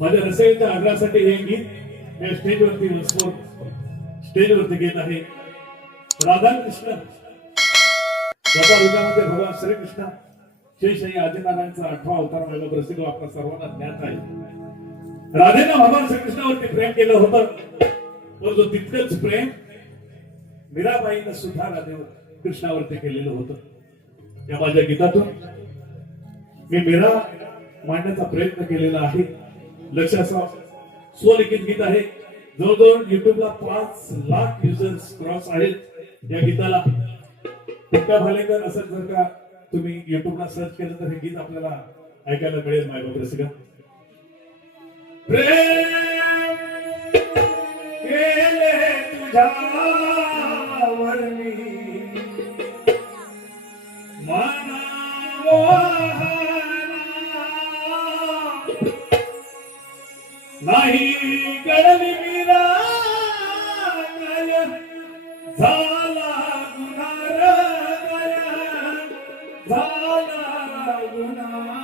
माझ्या रसईच्या आग्रहासाठी हे गीत मी स्टेजवरती समोर स्टेजवरती घेत आहे. राधाकृष्ण. हृदयामध्ये भगवान श्रीकृष्ण. शेषही आदिनारायणचा आठवा अवतार माझ्या प्रसिद्ध आपल्या सर्वांना ज्ञात आहे. राधेनं भगवान श्रीकृष्णावरती प्रेम केलं होतं. परंतु तितकंच प्रेम मीराबाईनं सुद्धा राधेवर कृष्णावरती केलेलं होतं. या माझ्या गीतातून मी मीरा मांडण्याचा प्रयत्न केलेला आहे. लक्ष असा स्वलिखित गीत आहे. जवळजवळ युट्यूबला पाच लाख युजर्स क्रॉस आहेत या गीताला. पुट्टा भालेकर असं जर का तुम्ही युट्यूबला सर्च केलं तर हे गीत आपल्याला ऐकायला मिळेल मायबाप रसिका. प्रेम केले नाही गडवी मीरा झाला गुन्हा झाला गुन्हा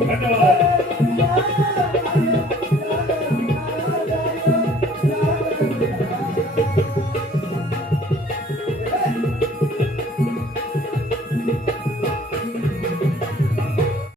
Come know.